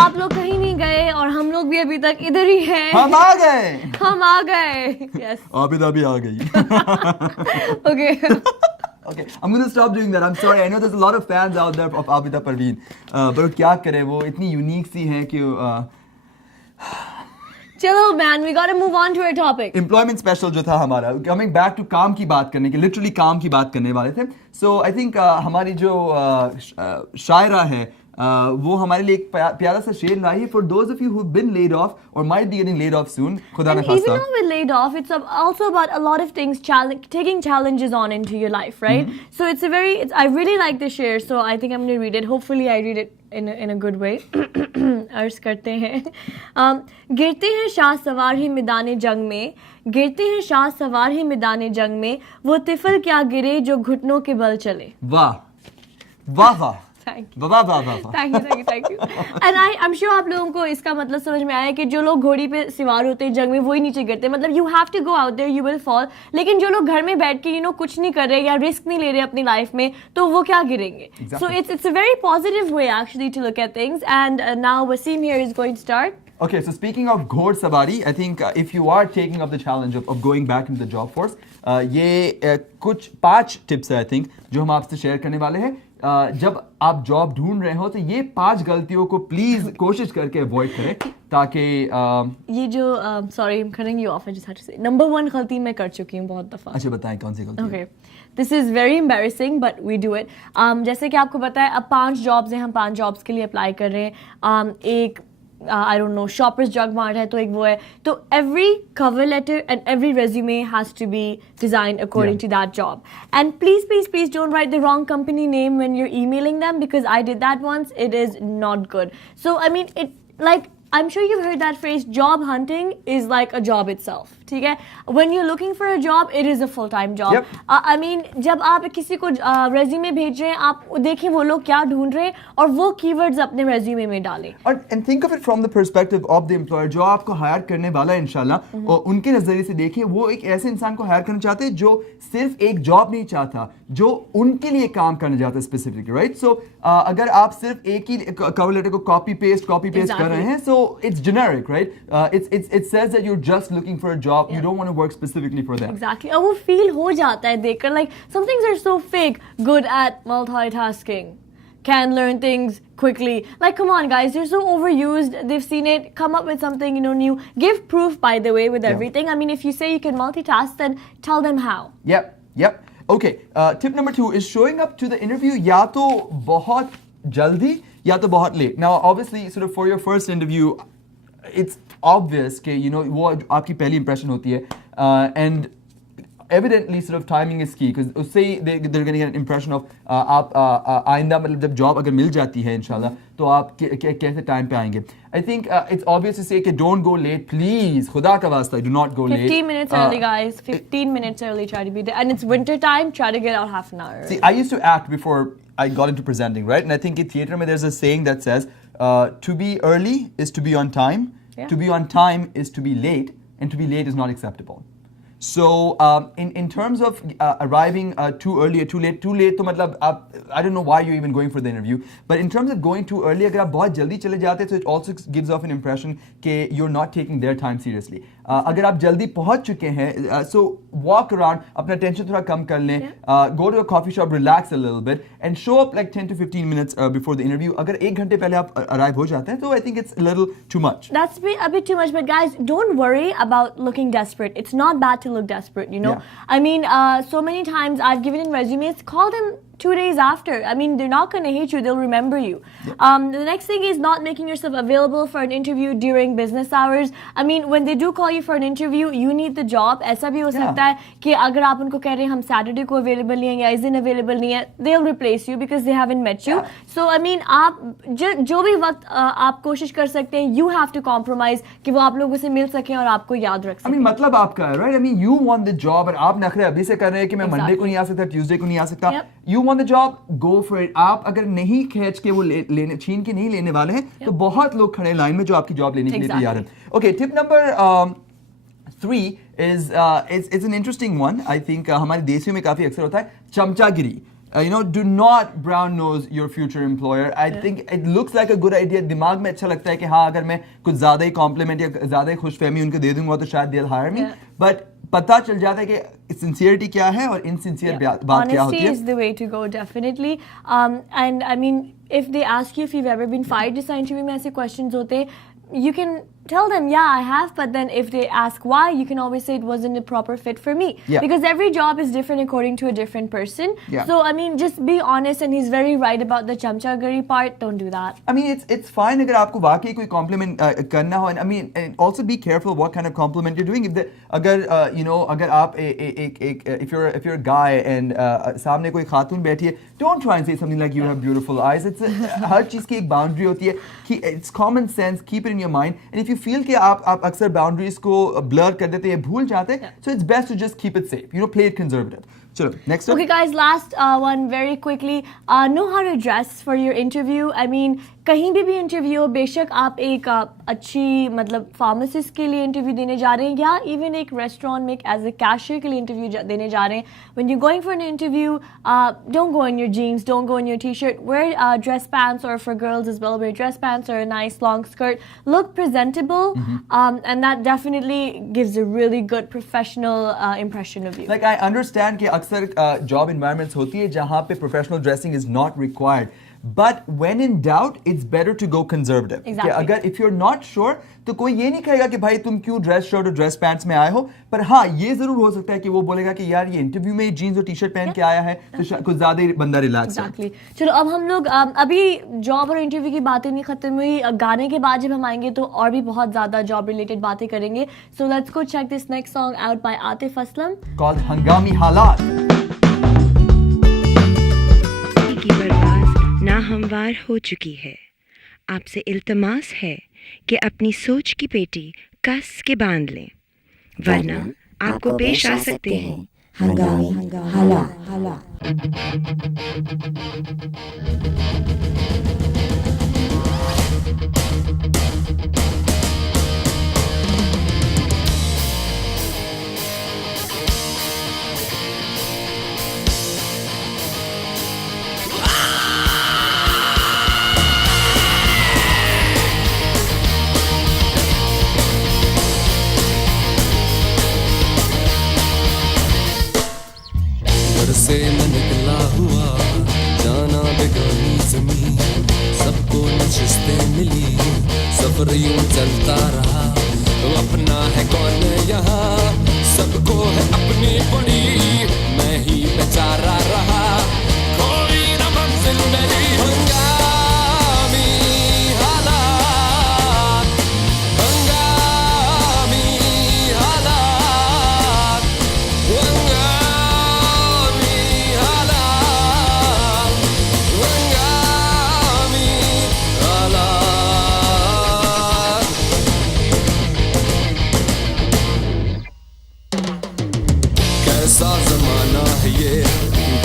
आप लोग कहीं नहीं गए और हम लोग भी अभी तक इधर ही हैं। हम आ गए। हम आ गए। Yes. आबिदा भी आ गई। Okay. Okay, I'm going to stop doing that. I'm sorry. I know there's a lot of fans out there of Abida Parveen. But क्या करें, वो इतनी यूनिक सी हैं कि चलो man, we gotta move on to our topic. Employment special जो था हमारा, कमिंग बैक टू काम की बात करने के, लिटरली काम की बात करने वाले थे. सो आई थिंक हमारी जो शायरा है वो हमारे लिए एक प्यारा सा शेर लाई है for those of you who been laid off or might be getting laid off soon. खुदा ना And खास्ता. even though we're laid off, it's also about a lot of things, taking challenges on into your life, right? So I really like the share, so I think I'm going to read it. Hopefully I read it in a good way. अर्ज करते हैं. गिरते हैं शाह सवार ही मैदान जंग में, गिरते हैं शाह सवार ही मैदान जंग में, वो तिफल क्या गिरे जो घुटनों के बल चले. वाह वाह वाह. Thank you. वाह वाह वाह. Thank you. And I'm sure आप लोगों को इसका मतलब समझ में आया है कि जो लोग घोड़ी पे सवार होते हैं जंग में वही नीचे गिरते हैं. मतलब you have to go out there, you will fall. लेकिन जो लोग घर में बैठ के कुछ नहीं कर रहे या रिस्क नहीं ले रहे अपनी लाइफ में, तो वो क्या गिरेंगे. Exactly. So it's a very positive way actually to look at things. And now Wasim here is going to start. Okay, so speaking of घोड़ सवारी, I think if you are taking up the challenge of going back into the job force, ये कुछ 5 tips है I think जो हम आपसे share करने वाले हैं. जब आप जॉब ढूंढ रहे हो तो ये 5 गलतियों को प्लीज कोशिश करके अवॉइड करें ताकि ये जो sorry I'm cutting you off, I just had to say number 1 गलती मैं कर चुकी हूँ बहुत दफा. अच्छा बताएं कौन सी गलती. Okay. This is very embarrassing but we do it. जैसे कि आपको पता है अब 5 जॉब्स हैं, हम 5 जॉब्स के लिए अप्लाई कर रहे हैं. एक I don't know, Shoppers Drug Mart है तो एक वो है. तो every cover letter and every resume has to be designed according to that job. And please don't write the wrong company name when you're emailing them because I did that once. It is not good. So I mean, I'm sure you've heard that phrase, job hunting is like a job itself. ठीक है? When you're looking for a job, it is a full-time job. Yep. I mean, जब आप किसी को resume भेज रहे हैं, आप देखें वो लोग क्या ढूंढ रहे हैं और वो कीवर्ड्स अपने रेज्यूमे में डालें. और and think of it from the perspective of the employer, जो आपको हायर करने वाला है इंशाल्लाह, और उनके नजरिए से देखिए, वो एक ऐसे इंसान को हायर करना चाहते हैं जो सिर्फ एक जॉब नहीं चाहता, जो उनके लिए काम करना चाहता है स्पेसिफिकली, राइट. सो अगर आप सिर्फ एक ही कवर लेटर को कॉपी पेस्ट कर रहे हैं, so it's generic, right? It says that you're just looking for a job. You don't want to work specifically for them. Exactly. और वो feel हो जाता है देखकर, like some things are so fake. Good at multitasking, can learn things quickly. Like come on guys, they're so overused. They've seen it. Come up with something new. Give proof, by the way, with everything. I mean, if you say you can multitask, then tell them how. Yep. Okay. Tip number 2 is showing up to the interview या तो बहुत जल्दी या तो बहुत late. Now, obviously, sort of for your first interview, it's obvious कि वो आपकी पहली impression होती है, and evidently sort of timing is key because उससे they're going to get an impression of आप आइंदा मतलब जब जॉब अगर मिल जाती है इंशाल्लाह तो आप कैसे टाइम पे आएंगे. I think it's obvious to say कि don't go late, please. खुदा का वास्ता, do not go late. 15 minutes early, guys. 15 minutes early, try to be there. And it's winter time, try to get out half an hour. See, I used to act before I got into presenting, right? And I think in theater there's a saying that says to be early is to be on time, to be on time is to be late, and to be late is not acceptable. So in terms of arriving too early or too late तो मतलब आप, I don't know why you're even going for the interview, but in terms of going too early, अगर आप बहुत जल्दी चले जाते हैं so it also gives off an impression कि you're not taking their time seriously. अगर आप जल्दी पहुंच चुके हैं, so walk around, अपना टेंशन थोड़ा कम कर लें, go to a coffee shop, relax a little bit and show up like 10 to 15 minutes before the interview. अगर 1 घंटे पहले आप arrive हो जाते हैं तो I think it's a little too much. That's a bit too much, but guys, don't worry about looking desperate. It's not bad to look desperate, I mean, so many times I've given in resumes, call them 2 days after. I mean, they're not going to hate you, they'll remember you. The next thing is not making yourself available for an interview during business hours. I mean, when they do call you for an interview, you need the job. ऐसा भी हो सकता है कि अगर आप उनको कह रहे हैं हम Saturday को available नहीं हैं या इस दिन available नहीं है, they'll replace you because they haven't met you. So I mean, आप जो भी वक्त आप कोशिश कर सकते हैं, you have to compromise कि वो आप लोगों से मिल सकें और आपको याद रख सकें. I mean, मतलब आपका है, right? I mean, you want the job और आप नखरे अभी से कर रहे हैं कि मैं Monday को नहीं आ सकता, Tuesday को नहीं आ सकता. You want the job, go for it. आप अगर नहीं खींच के वो छीन के नहीं लेने वाले हैं तो बहुत लोग खड़े लाइन में जो आपकी जॉब लेने के लिए तैयार हैं. Okay, tip number 3 is it's an interesting one. I think हमारे देशियों में काफी अक्सर होता है चमचागिरी. Do not brown nose your future employer. I think it looks like a good idea. दिमाग में अच्छा लगता है कि हाँ अगर मैं कुछ ज़्यादा ही compliment या ज़्यादा ही खुशफहमी उनको दे दूँगा तो शायद they'll hire me. But पता चल जाता है कि sincerity क्या है और insincere बात क्या होती है. Honesty is the way to go, definitely. And I mean, if they ask you if you've ever been fired, जिस interview में ऐसे questions होते, you can tell them, yeah, I have, but then if they ask why, you can always say it wasn't a proper fit for me. Yeah. Because every job is different according to a different person. Yeah. So, I mean, just be honest, and he's very right about the chamchagari part. Don't do that. I mean, it's fine अगर आपको वाकई कोई compliment करना हो. I mean, and also be careful what kind of compliment you're doing. अगर अगर आप if you're a guy and सामने कोई खातून बैठी है, don't try and say something like you have beautiful eyes. It's हर चीज़ की एक boundary होती है. It's common sense. Keep it in your mind. And if you feel कि आप अक्सर boundaries को blur कर देते हैं, भूल जाते हैं, so it's best to just keep it safe. Play it conservative. Chalo, next up. Okay, guys, last one very quickly. Know how to dress for your interview. I mean, कहीं भी interview हो, बेशक आप एक अच्छी मतलब फार्मासिस्ट के लिए इंटरव्यू देने जा रहे हैं या इवन एक रेस्टोरेंट में एज ए कैशियर के लिए इंटरव्यू देने जा रहे हैं. When you going for an interview, don't go in your jeans, don't go in your T shirt. Wear dress pants, or for girls as well, wear dress pants or a nice long skirt. Look presentable, and that definitely gives a really good professional impression of you. Like I understand कि अक्सर job environments होती है जहाँ पे professional dressing is not required. But when in doubt, it's better to go conservative. Exactly. अगर if you're not sure, तो कोई ये नहीं कहेगा कि भाई तुम क्यों ड्रेस शर्ट और ड्रेस पैंट्स में आए हो. पर हाँ, ये जरूर हो सकता है कि वो बोलेगा कि यार ये इंटरव्यू में जीन्स और टी शर्ट पहन के आया है, तो कुछ ज्यादा ही बंदा रिलैक्स है. Exactly. चलो अब हम लोग अभी जॉब और इंटरव्यू की बातें नहीं खत्म हुई. गाने के बाद जब हम आएंगे तो और भी बहुत ज्यादा जॉब रिलेटेड बातें करेंगे. So let's go check this next song out by Atif Aslam. Called हंगामी हालात. की बर्बाद ना हमवार हो चुकी है. आपसे इल्तमास है कि अपनी सोच की पेटी कस के बांध लें, वरना आपको पेश आ सकते हैं हंगामी हालात. से मैं निकला हुआ जाना बेगानी ज़मीं, सबको नशिस्तें मिली, सफर यूं चलता रहा. तो अपना है कौन यहाँ, सबको है अपनी पड़ी, मैं ही बेचारा रहा, कोई न मंजिल मेरी. हंगामी हालात, हंगामी हालात, कैसा जमाना है ये,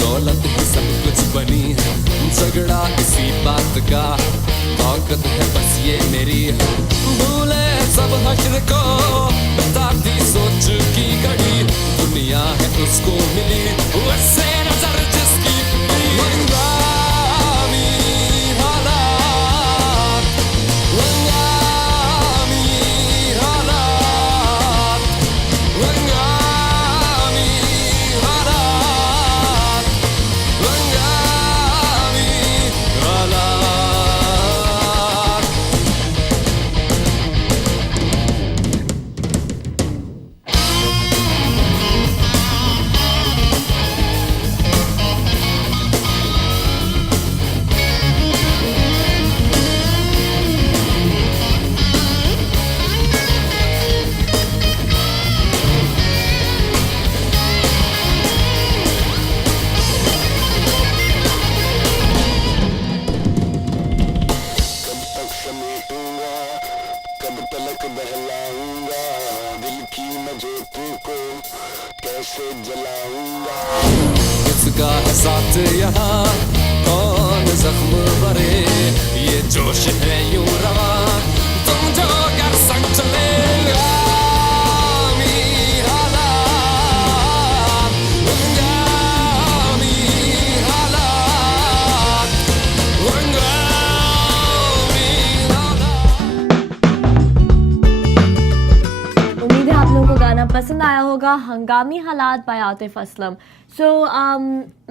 दौलत ही सब कुछ बनी है, झगड़ा इसी बात का, ताकत है बस ये मेरी है. भूले सब हश्र को, बताती सोच की घड़ी, दुनिया है उसको मिली, उससे नजर जिसकी पड़ी. हंगामी हालात, हंगामी हालात, हंगामी हालात, हंगामी हालात. कब तलक बहलाऊंगा, दिल की मैं ज्योति को कैसे जलाऊंगा. किसका है साथ यहाँ, कौन जख्म भरे, ये जोश है यूं रवा, तुम जो कर संग चले. हंगामी हालात, हंगामी हालात. होगा हंगामी हालात बाय आतिफ असलम. So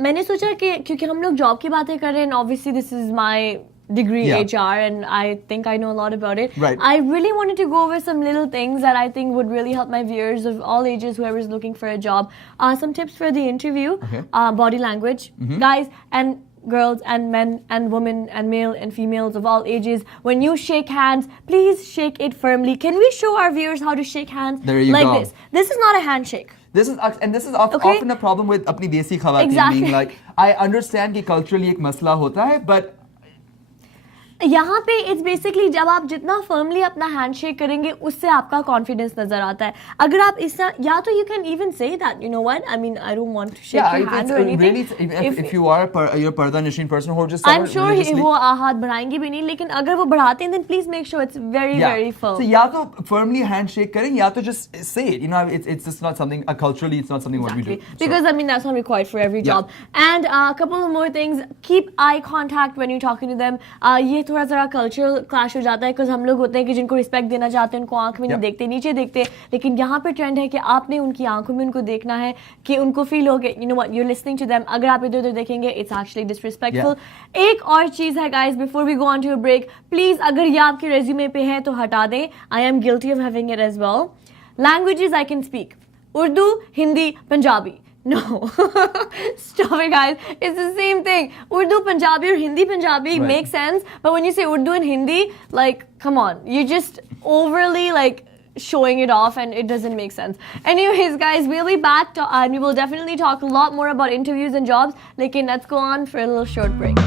मैंने सोचा कि क्योंकि हम लोग जॉब की बातें कर रहे हैं, obviously this is my degree HR and I think I know a lot about it. Right. I really wanted to go over some little things that I think would really help my viewers of all ages, whoever is looking for a job. Some tips for the interview. Okay. Body language. Guys and girls and men and women and male and females of all ages, when you shake hands, please shake it firmly. Can we show our viewers how to shake hands? There you like go. this. This is not a handshake. This is Okay. often a problem with अपनी देसी खवातीन Exactly. being like, I understand कि culturally एक मसला होता है, but यहाँ पे इट्स बेसिकली जब आप जितना फर्मली अपना हैंडशेक करेंगे उससे आपका कॉन्फिडेंस नजर आता है. अगर आप इस या तो you can even say that you know what I mean I don't want to shake your hand or anything. if you are you're पर्दा नशीन person who just I am sure वो हाथ बढ़ाएंगे भी नहीं, लेकिन अगर वो बढ़ाते हैं then please make sure it's very very firm. So या तो firmly handshake करें या तो just say it. You know, it's just not something culturally it's not something what we do. Because I mean that's not required for every job. And a couple of more things. Keep eye contact when you're talking to them. ये थोड़ा ज़रा cultural clash हो जाता है because हम लोग होते हैं कि जिनको रिस्पेक्ट देना चाहते हैं उनको आंख में नहीं देखते, नीचे देखते, लेकिन यहाँ पे ट्रेंड है कि आपने उनकी आंखों में उनको देखना है कि उनको फील हो कि you know what you are listening to them. अगर आप इधर उधर देखेंगे इट्स एक्चुअली डिसरिस्पेक्टफुल. एक और चीज़ है guys before we go on to a break, please अगर ये आपके रेज्यूमे पे है तो हटा दें. I am guilty of having it as well. Languages I can speak Urdu, Hindi, Punjabi. No. Stop it, guys. It's the same thing. Urdu, Punjabi or Hindi, Punjabi makes sense. But when you say Urdu and Hindi, like, come on. You're just overly, like, showing it off and it doesn't make sense. Anyways, guys, we'll be back and we will definitely talk a lot more about interviews and jobs. Like, let's go on for a little short break.